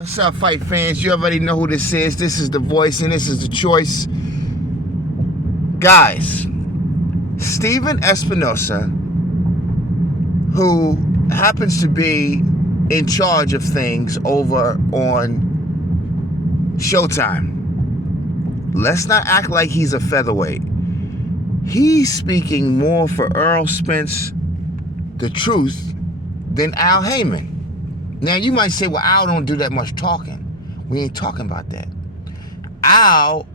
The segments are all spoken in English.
What's up, fight fans? You already know who this is. This is the voice and this is the choice. Guys, Steven Espinosa, who happens to be in charge of things over on Showtime, let's not act like he's a featherweight. He's speaking more for Errol Spence, the truth, than Al Heyman. Now, you might say, well, Al don't do that much talking. We ain't talking about that. Al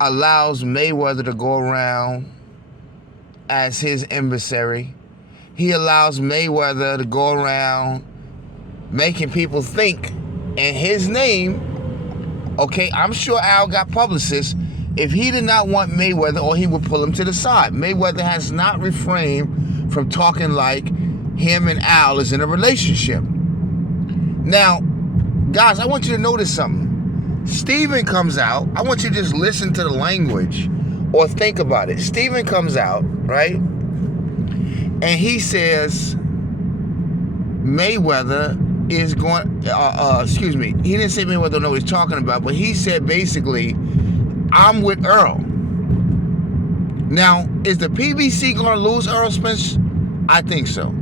allows Mayweather to go around as his emissary. He allows Mayweather to go around making people think in his name. Okay, I'm sure Al got publicists. If he did not want Mayweather, or he would pull him to the side. Mayweather has not refrained from talking like him and Al is in a relationship. Now, guys, I want you to notice something. Steven comes out. I want you to just listen to the language or think about it. Steven comes out, right? And he says Mayweather is going, excuse me. He didn't say Mayweather don't know what he's talking about, but he said basically, I'm with Errol. Now, is the PBC going to lose Errol Spence? I think so.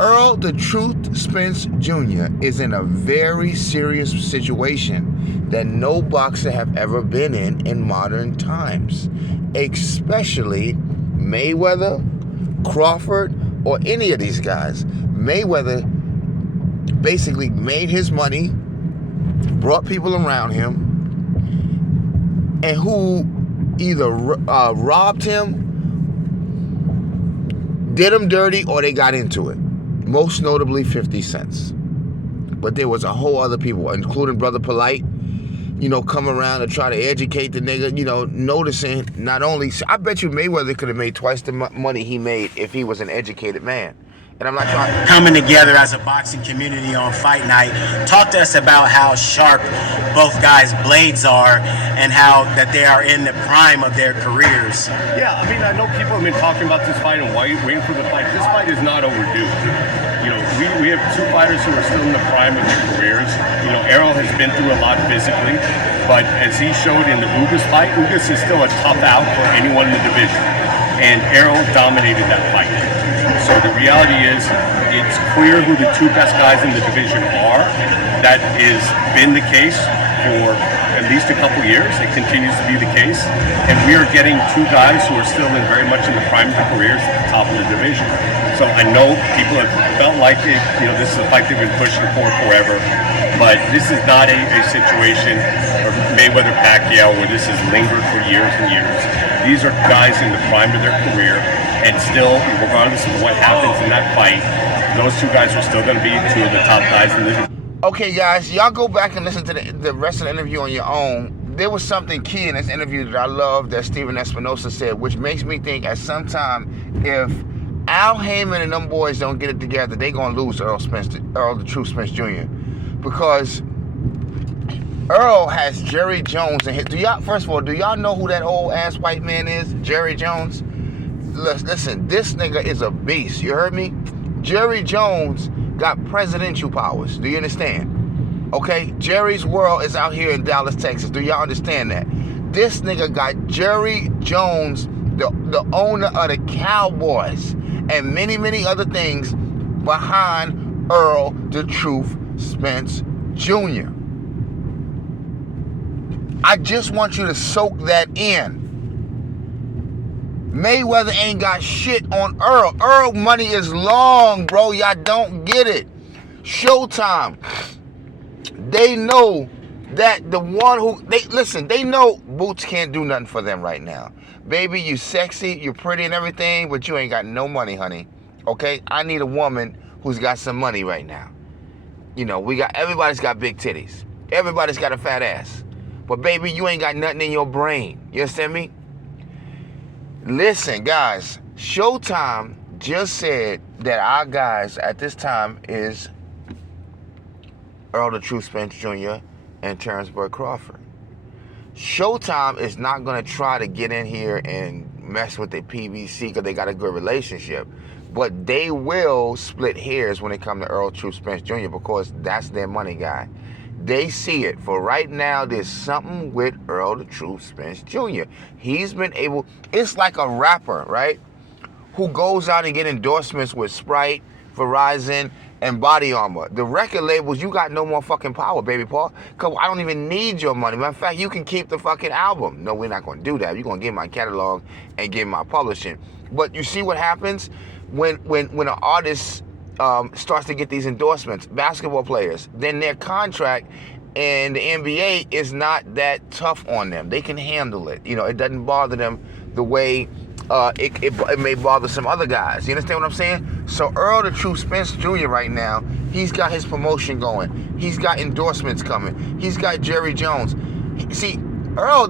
Errol the Truth Spence Jr. is in a very serious situation that no boxer have ever been in modern times, especially Mayweather, Crawford, or any of these guys. Mayweather basically made his money, brought people around him, and who either robbed him, did him dirty, or they got into it. Most notably 50 Cent. But there was a whole other people, including Brother Polight, come around and try to educate the nigga, noticing not only... I bet you Mayweather could have made twice the money he made if he was an educated man. And I'm not trying... Coming together as a boxing community on fight night. Talk to us about how sharp both guys' blades are and how that they are in the prime of their careers. Yeah, I mean, I know people have been talking about this fight and waiting for the fight. This fight is not overdue. We have two fighters who are still in the prime of their careers. Errol has been through a lot physically, but as he showed in the Ugas fight, Ugas is still a tough out for anyone in the division. And Errol dominated that fight. So the reality is, it's clear who the two best guys in the division are. That has been the case for at least a couple years. It continues to be the case. And we are getting two guys who are still very much in the prime of their careers at the top of the division. So I know people have felt like this is a fight they've been pushing for forever. But this is not a situation of Mayweather-Pacquiao where this has lingered for years and years. These are guys in the prime of their career, and still, regardless of what happens in that fight, those two guys are still going to be two of the top guys in the... Okay, guys, y'all go back and listen to the rest of the interview on your own. There was something key in this interview that I love that Steven Espinosa said, which makes me think at some time, if Al Heyman and them boys don't get it together, they going to lose Errol the Truth Spence Jr. Because Errol has Jerry Jones in his... First of all, do y'all know who that old ass white man is? Jerry Jones? Listen, this nigga is a beast. You heard me? Jerry Jones got presidential powers. Do you understand? Okay? Jerry's World is out here in Dallas, Texas. Do y'all understand that? This nigga got Jerry Jones, the owner of the Cowboys, and many, many other things behind Errol the Truth Spence Jr. I just want you to soak that in. Mayweather ain't got shit on Errol. Errol money is long, bro. Y'all don't get it. Showtime. They know that the one who... They know Boots can't do nothing for them right now. Baby, you sexy, you're pretty and everything, but you ain't got no money, honey. Okay? I need a woman who's got some money right now. Everybody's got big titties. Everybody's got a fat ass. But baby, you ain't got nothing in your brain. You understand me? Listen, guys, Showtime just said that our guys at this time is Errol the Truth Spence Jr. and Terrence Bud Crawford. Showtime is not going to try to get in here and mess with the PBC because they got a good relationship. But they will split hairs when it comes to Errol Truth Spence Jr. because that's their money guy. They see it. For right now, there's something with Errol the Truth Spence Jr. He's been able, it's like a rapper, right? Who goes out and get endorsements with Sprite, Verizon, and Body Armor. The record labels, you got no more fucking power, baby Paul. Because I don't even need your money. Matter of fact, you can keep the fucking album. No, we're not going to do that. You're going to get my catalog and get my publishing. But you see what happens when an artist starts to get these endorsements, basketball players, then their contract and the NBA is not that tough on them. They can handle it. You know, it doesn't bother them the way it may bother some other guys. You understand what I'm saying? So Errol the Truth Spence Jr. right now, he's got his promotion going. He's got endorsements coming. He's got Jerry Jones. See, Errol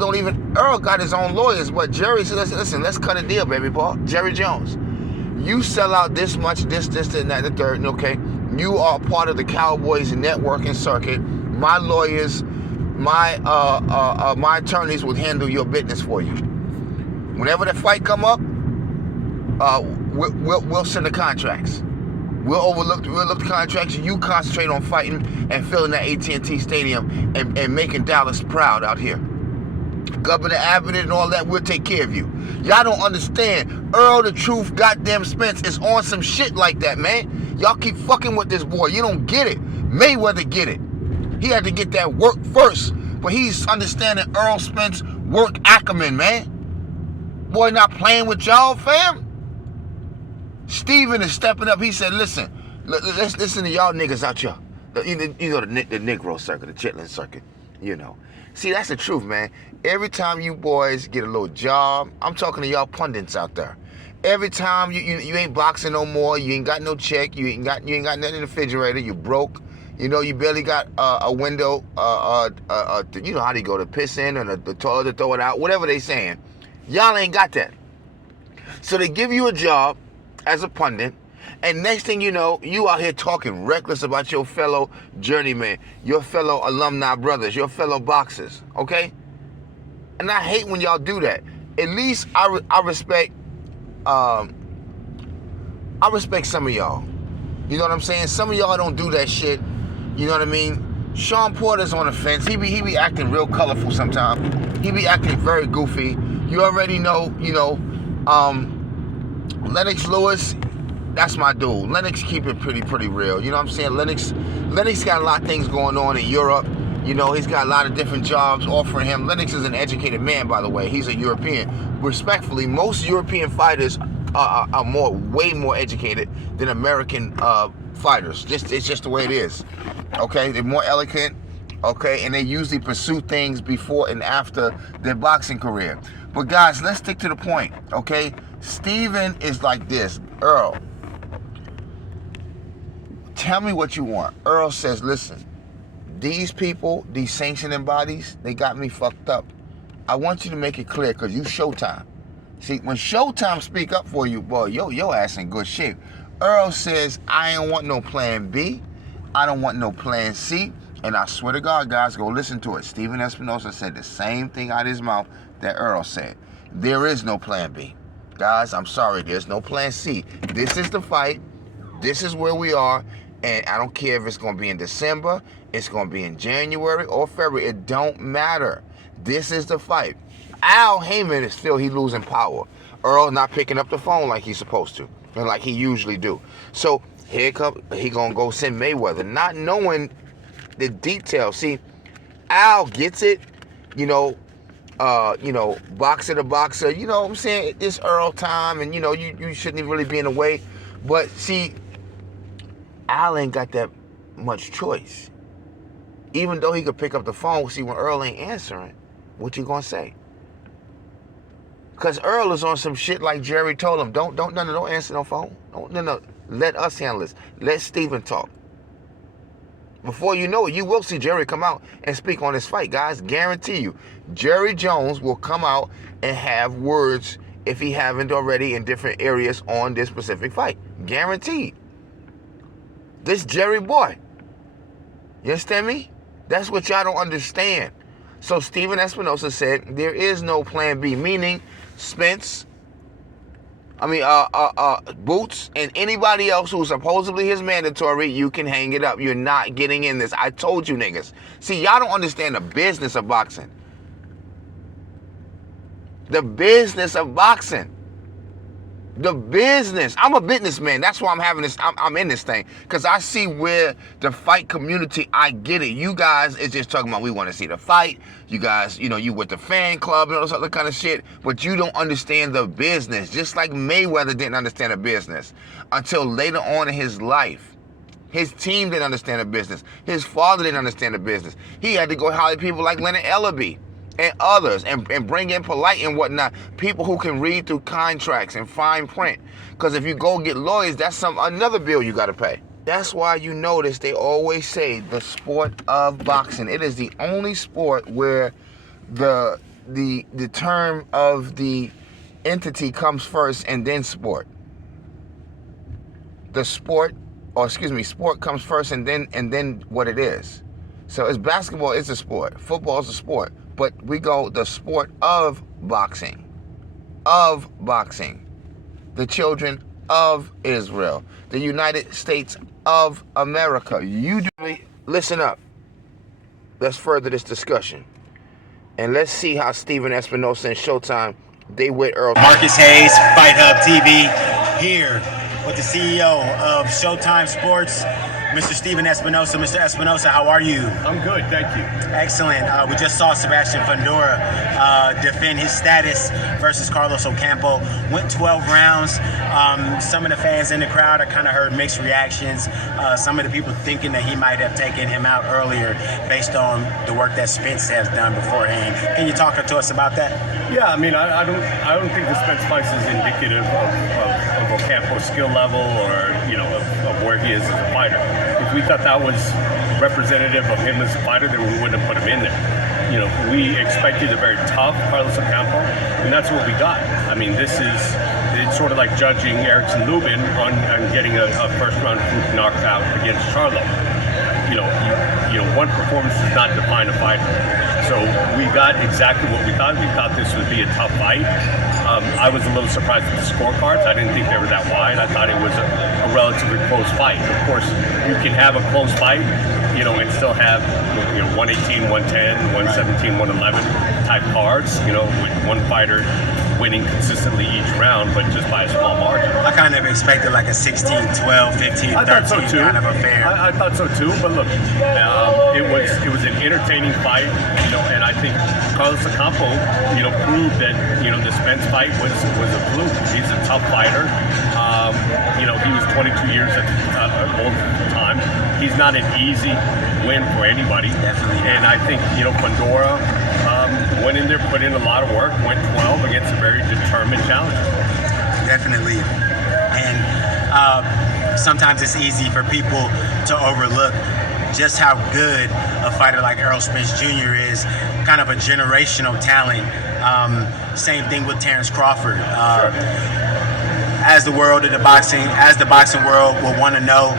got his own lawyers, but Jerry said, listen, let's cut a deal, baby Paul. Jerry Jones, you sell out this much, this, and that, the third, okay? You are part of the Cowboys networking circuit. My lawyers, my attorneys will handle your business for you. Whenever the fight come up, we'll send the contracts. We'll overlook the contracts. You concentrate on fighting and filling that AT&T Stadium and making Dallas proud out here. Governor Abbott and all that, we'll take care of you. Y'all don't understand. Errol the Truth goddamn Spence is on some shit like that, man. Y'all keep fucking with this boy. You don't get it. Mayweather get it. He had to get that work first. But he's understanding Errol Spence work acumen, man. Boy, not playing with y'all, fam. Steven is stepping up. He said, listen, let's listen to y'all niggas out here. You know, the Negro circuit, the Chitlin circuit, you know. See, that's the truth, man. Every time you boys get a little job, I'm talking to y'all pundits out there. Every time you ain't boxing no more, you ain't got no check, you ain't got nothing in the refrigerator, you broke. You know, you barely got a window, you know how they go to piss in or the toilet to throw it out, whatever they saying. Y'all ain't got that. So they give you a job as a pundit, and next thing you know, you out here talking reckless about your fellow journeymen, your fellow alumni brothers, your fellow boxers, okay? And I hate when y'all do that. At least I respect some of y'all. You know what I'm saying? Some of y'all don't do that shit. You know what I mean? Sean Porter's on the fence. He be acting real colorful sometimes. He be acting very goofy. You already know, you know, Lennox Lewis, that's my dude. Lennox keep it pretty real. You know what I'm saying? Lennox got a lot of things going on in Europe. You know, he's got a lot of different jobs offering him. Lennox is an educated man, by the way. He's a European. Respectfully, most European fighters are way more educated than American fighters. It's just the way it is. Okay, they're more eloquent. Okay, and they usually pursue things before and after their boxing career. But guys, let's stick to the point. Okay, Steven is like this. Errol, tell me what you want. Errol says, listen, these people, these sanctioning bodies, they got me fucked up. I want you to make it clear, because you Showtime. See, when Showtime speak up for you, boy, your ass in good shape. Errol says, I ain't want no plan B. I don't want no plan C. And I swear to God, guys, go listen to it. Steven Espinosa said the same thing out of his mouth that Errol said. There is no plan B. Guys, I'm sorry, there's no plan C. This is the fight. This is where we are. And I don't care if it's going to be in December, it's going to be in January or February. It don't matter. This is the fight. Al Heyman is still, he losing power. Earl not picking up the phone like he's supposed to, and like he usually do. So here come, he going to go send Mayweather, not knowing the details. See, Al gets it, you know, boxer to boxer, you know what I'm saying? It's Earl time, and you know, you shouldn't really be in the way. But see, Al ain't got that much choice. Even though he could pick up the phone, see, when Earl ain't answering, what you gonna say? Because Earl is on some shit like Jerry told him, don't answer no phone. No, let us handle this. Let Steven talk. Before you know it, you will see Jerry come out and speak on this fight, guys. Guarantee you, Jerry Jones will come out and have words, if he haven't already, in different areas on this specific fight. Guaranteed. This Jerry boy. You understand me? That's what y'all don't understand. So Steven Espinosa said there is no plan B, meaning Spence Boots, and anybody else who supposedly is mandatory, you can hang it up. You're not getting in this. I told you niggas. See, y'all don't understand the business of boxing. The business of boxing. The business. I'm a businessman. That's why I'm having this. I'm in this thing. Because I see where the fight community, I get it. You guys is just talking about we want to see the fight. You guys, you with the fan club and all this other kind of shit. But you don't understand the business. Just like Mayweather didn't understand the business until later on in his life. His team didn't understand the business. His father didn't understand the business. He had to go hire people like Leonard Ellaby and others, and bring in Polight and whatnot, people who can read through contracts and fine print. Because if you go get lawyers, that's another bill you got to pay. That's why you notice they always say the sport of boxing. It is the only sport where the term of the entity comes first and then sport. Sport comes first and then what it is. So it's basketball is a sport, football is a sport. But we go the sport of boxing. The children of Israel. The United States of America. You do listen up. Let's further this discussion. And let's see how Steven Espinosa and Showtime, they with Errol. Marcus Hayes, Fight Hub TV, here with the CEO of Showtime Sports, Mr. Steven Espinosa. Mr. Espinosa, how are you? I'm good, thank you. Excellent. We just saw Sebastian Fundora defend his status versus Carlos Ocampo. Went 12 rounds. Some of the fans in the crowd, I kind of heard mixed reactions. Some of the people thinking that he might have taken him out earlier based on the work that Spence has done beforehand. Can you talk to us about that? Yeah, I mean, I don't think the Spence fight is indicative of Ocampo's skill level or of where he is as a fighter. If we thought that was representative of him as a fighter, then we wouldn't have put him in there. We expected a very tough Carlos Ocampo, and that's what we got. I mean, it's sort of like judging Erickson Lubin on getting a first-round knockout against Charlo. One performance does not define a fighter. So we got exactly what we thought. We thought this would be a tough fight. I was a little surprised at the scorecards. I didn't think they were that wide. I thought it was a relatively close fight. Of course, you can have a close fight, and still have 118, 110, 117, 111 type cards, with one fighter winning consistently each round, but just by a small margin. I kind of expected like a 16, 12, 15, 13 I thought so too. Kind of affair. I thought so too, but look, it was an entertaining fight, and I think Carlos Ocampo, proved that, the Spence fight was a fluke. He's a tough fighter. He was 22 years old at the time. He's not an easy win for anybody. Definitely. And I think, Fundora went in there, put in a lot of work, went 12 against a very determined challenger. Definitely. And sometimes it's easy for people to overlook just how good a fighter like Errol Spence Jr. is, kind of a generational talent. Same thing with Terrence Crawford. Sure. As the boxing world will want to know,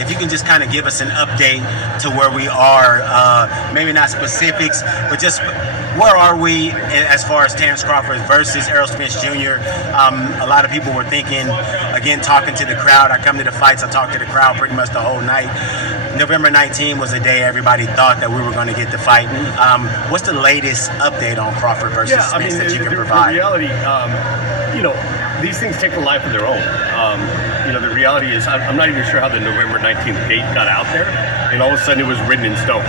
if you can just kind of give us an update to where we are, maybe not specifics, but just where are we as far as Terrence Crawford versus Errol Spence Jr.? A lot of people were thinking, again, talking to the crowd. I come to the fights, I talk to the crowd pretty much the whole night. November 19 was the day everybody thought that we were going to get the fight. What's the latest update on Crawford versus Spence that you can provide? The reality, these things take a life of their own. The reality is, I'm not even sure how the November 19th date got out there, and all of a sudden it was written in stone.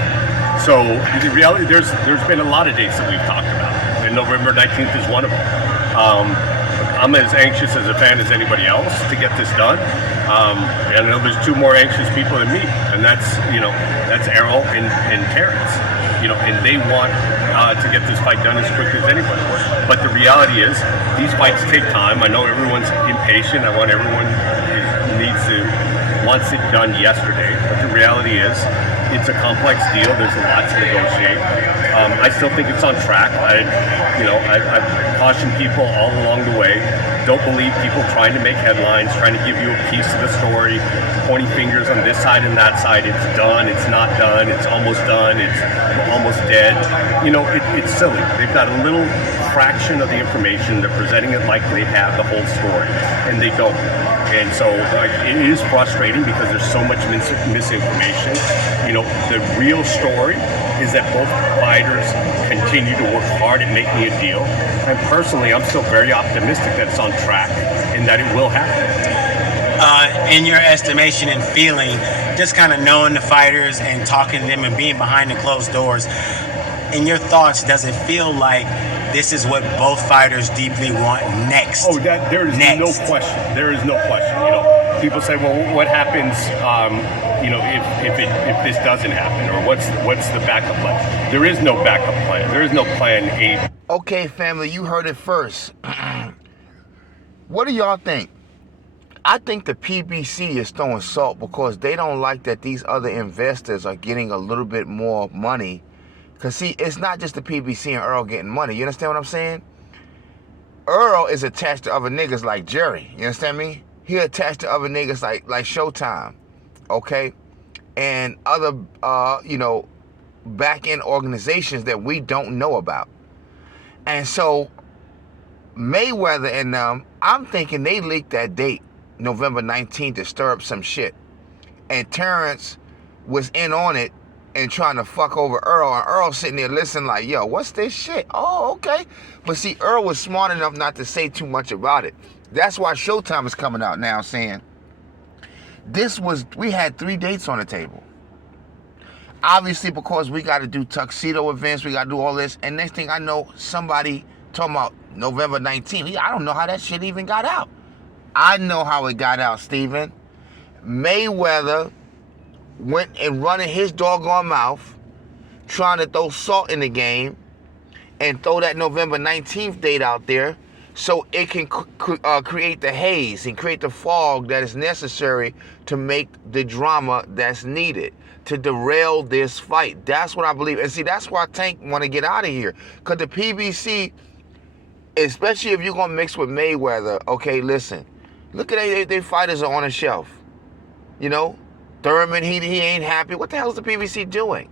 So the reality, there's been a lot of dates that we've talked about, and November 19th is one of them. I'm as anxious as a fan as anybody else to get this done. And I know there's two more anxious people than me, and that's Errol and Terrence. And they want to get this fight done as quickly as anybody. But the reality is, these fights take time. I know everyone's impatient. I want everyone wants it done yesterday. But the reality is, it's a complex deal. There's a lot to negotiate. I still think it's on track. I caution people all along the way don't believe people trying to make headlines, trying to give you a piece of the story, pointing fingers on this side and that side. It's done, it's not done, it's almost done, it's almost dead. You know, it's silly. They've got a little fraction of the information. They're presenting it like they have the whole story, and they don't. And so it is frustrating because there's so much misinformation. You know, the real story is that both fighters continue to work hard at making a deal. And personally, I'm still very optimistic that it's on track and that it will happen. In your estimation and feeling, just kind of knowing the fighters and talking to them and being behind the closed doors, in your thoughts, does it feel like this is what both fighters deeply want next? Oh, there is no question. There is no question. You know, people say, well, what happens, you know, if this doesn't happen, or what's the backup plan? There is no backup plan. There is no plan A. Okay, family, you heard it first. What do y'all think? I think the PBC is throwing salt because they don't like that these other investors are getting a little bit more money. Because, see, it's not just the PBC and Errol getting money. You understand what I'm saying? Errol is attached to other niggas like Jerry. You understand me? He attached to other niggas like Showtime. Okay? And other, you know, back-end organizations that we don't know about. And so, Mayweather and them, I'm thinking they leaked that date, November 19th, to stir up some shit. And Terrence was in on it and trying to fuck over Errol, and Earl sitting there listening like, yo, what's this shit? Oh, okay. But see, Earl was smart enough not to say too much about it. That's why Showtime is coming out now saying, we had 3 dates on the table. Obviously, because we got to do tuxedo events, we got to do all this, and next thing I know, somebody talking about November 19th. I don't know how that shit even got out. I know how it got out, Steven. Mayweather went and running his doggone mouth, trying to throw salt in the game and throw that November 19th date out there so it can create the haze and create the fog that is necessary to make the drama that's needed to derail this fight. That's what I believe. And see, that's why Tank want to get out of here. Because the PBC, especially if you're going to mix with Mayweather, okay, listen, look at their fighters are on a shelf. You know? Thurman, he ain't happy. What the hell is the PBC doing?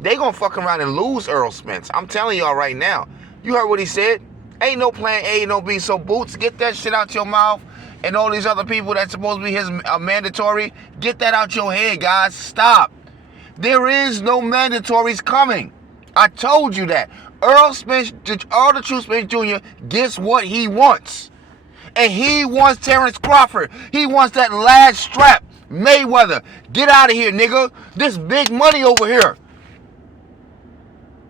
They gonna fuck around and lose Errol Spence. I'm telling y'all right now. You heard what he said? Ain't no plan A, no B. So Boots, get that shit out your mouth. And all these other people that's supposed to be his mandatory, get that out your head, guys. Stop. There is no mandatories coming. I told you that. Errol the True Spence Jr. gets what he wants. And he wants Terrence Crawford. He wants that last strap. Mayweather, get out of here, nigga. This big money over here.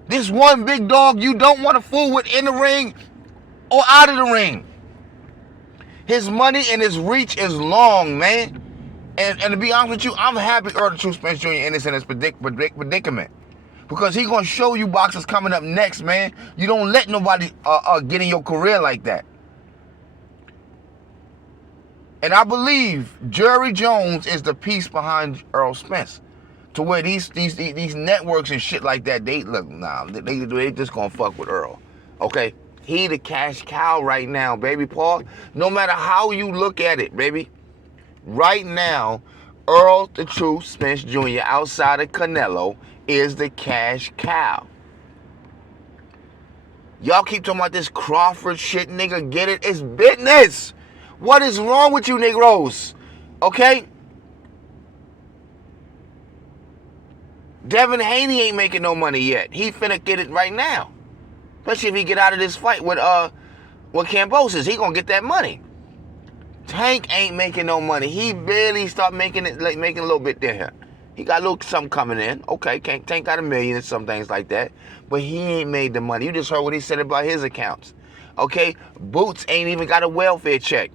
This one big dog you don't want to fool with in the ring or out of the ring. His money and his reach is long, man. And to be honest with you, I'm happy Errol the True Spence Jr. in this predicament. Because he going to show you boxers coming up next, man. You don't let nobody get in your career like that. And I believe Jerry Jones is the piece behind Errol Spence. To where these networks and shit like that, they just gonna fuck with Errol. Okay? He the cash cow right now, baby Paul. No matter how you look at it, baby. Right now, Errol the True Spence Jr. outside of Canelo is the cash cow. Y'all keep talking about this Crawford shit, nigga. Get it? It's business. What is wrong with you, Negroes? Okay? Devin Haney ain't making no money yet. He finna get it right now. Especially if he get out of this fight with Cambosis. He gonna get that money. Tank ain't making no money. He barely start making it, like making a little bit there. He got a little something coming in. Okay, Tank got $1 million and some things like that. But he ain't made the money. You just heard what he said about his accounts. Okay? Boots ain't even got a welfare check.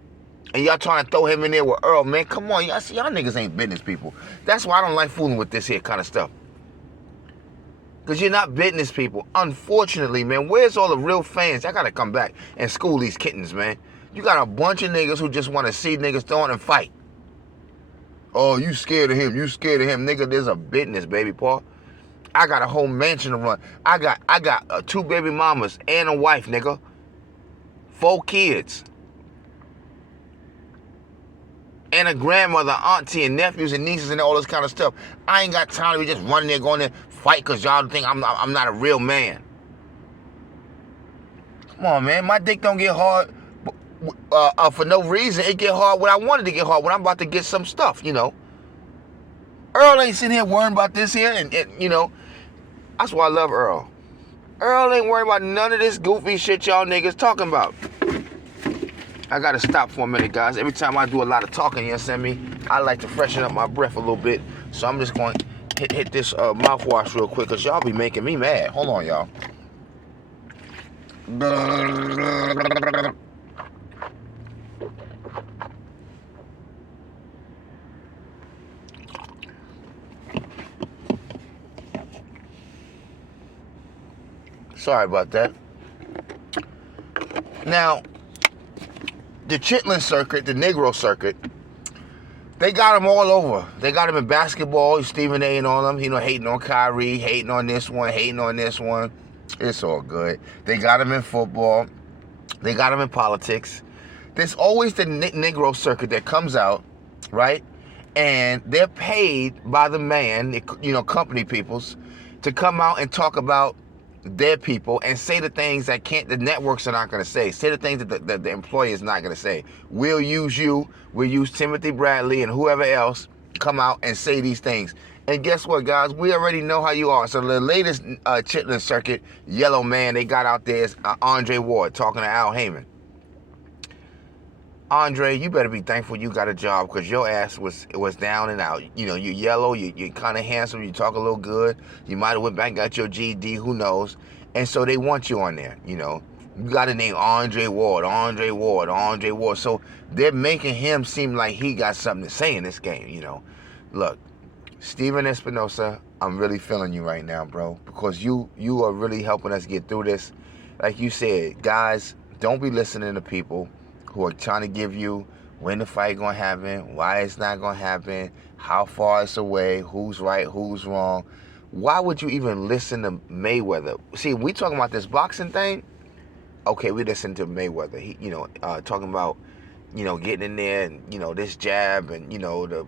And y'all trying to throw him in there with Earl, man. Come on, y'all niggas ain't business people. That's why I don't like fooling with this here kind of stuff. Because you're not business people. Unfortunately, man, where's all the real fans? I got to come back and school these kittens, man. You got a bunch of niggas who just want to see niggas throwing and fight. Oh, you scared of him. You scared of him. Nigga, there's a business, baby, Paul. I got a whole mansion to run. I got 2 baby mamas and a wife, nigga. 4 kids. and a grandmother, auntie, and nephews and nieces and all this kind of stuff. I ain't got time to be just running there, going there, fight because y'all think I'm not a real man. Come on, man. My dick don't get hard for no reason. It get hard when I wanted to get hard, when I'm about to get some stuff, you know. Earl ain't sitting here worrying about this here, and you know, that's why I love Earl. Earl ain't worried about none of this goofy shit y'all niggas talking about. I gotta stop for a minute, guys. Every time I do a lot of talking, you understand me? I like to freshen up my breath a little bit, so I'm just going to hit this mouthwash real quick, because y'all be making me mad. Hold on, y'all. Sorry about that. Now, the Chitlin circuit, the Negro circuit, they got them all over. They got them in basketball, Stephen A. and all them, you know, hating on Kyrie, hating on this one, hating on this one. It's all good. They got them in football. They got them in politics. There's always the Negro circuit that comes out, right? And they're paid by the man, you know, company peoples, to come out and talk about their people and say the things that the networks are not going to say. Say the things that the employer is not going to say. We'll use you. We'll use Timothy Bradley and whoever else come out and say these things. And guess what, guys? We already know how you are. So the latest Chitlin circuit, yellow man they got out there is Andre Ward talking to Al Heyman. Andre, you better be thankful you got a job, because your ass was down and out. You know, you're yellow, you're kind of handsome, you talk a little good. You might have went back and got your GED, who knows. And so they want you on there, you know. You got to name Andre Ward, Andre Ward, Andre Ward. So they're making him seem like he got something to say in this game, you know. Look, Steven Espinosa, I'm really feeling you right now, bro, because you are really helping us get through this. Like you said, guys, don't be listening to people who are trying to give you when the fight gonna happen, why it's not gonna happen, how far it's away, who's right, who's wrong. Why would you even listen to Mayweather? See, we talking about this boxing thing. Okay, we listen to Mayweather. He, you know, talking about, you know, getting in there and, you know, this jab and, you know, the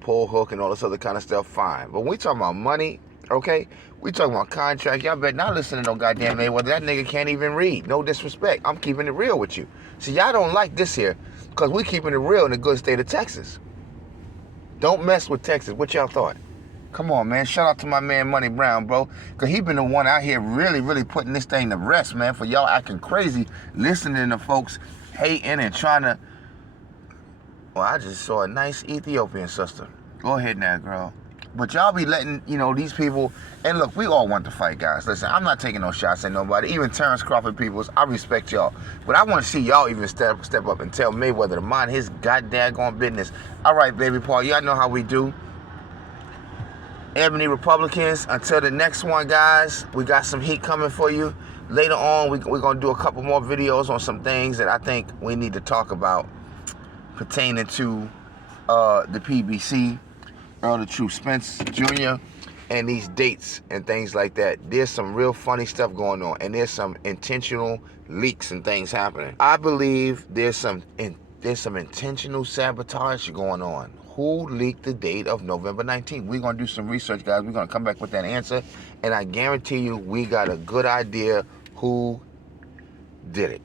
pull hook and all this other kind of stuff. Fine, but when we talking about money, okay, we talking about contract. Y'all better not listen to no goddamn Mayweather. That nigga can't even read. No disrespect. I'm keeping it real with you. See, y'all don't like this here because we keeping it real in the good state of Texas. Don't mess with Texas. What y'all thought? Come on, man. Shout out to my man Money Brown, bro. Because he been the one out here really, really putting this thing to rest, man, for y'all acting crazy, listening to folks hating and trying to... Well, I just saw a nice Ethiopian sister. Go ahead now, girl. But y'all be letting, you know, these people, and look, we all want to fight, guys. Listen, I'm not taking no shots at nobody. Even Terrence Crawford peoples, I respect y'all. But I want to see y'all even step up and tell Mayweather to mind his goddamn business. All right, baby Paul, y'all know how we do. Ebony Republicans, until the next one, guys, we got some heat coming for you. Later on, we're going to do a couple more videos on some things that I think we need to talk about pertaining to the PBC, Errol Spence Jr., and these dates and things like that. There's some real funny stuff going on, and there's some intentional leaks and things happening. I believe there's some intentional sabotage going on. Who leaked the date of November 19th? We're going to do some research, guys. We're going to come back with that answer, and I guarantee you we got a good idea who did it.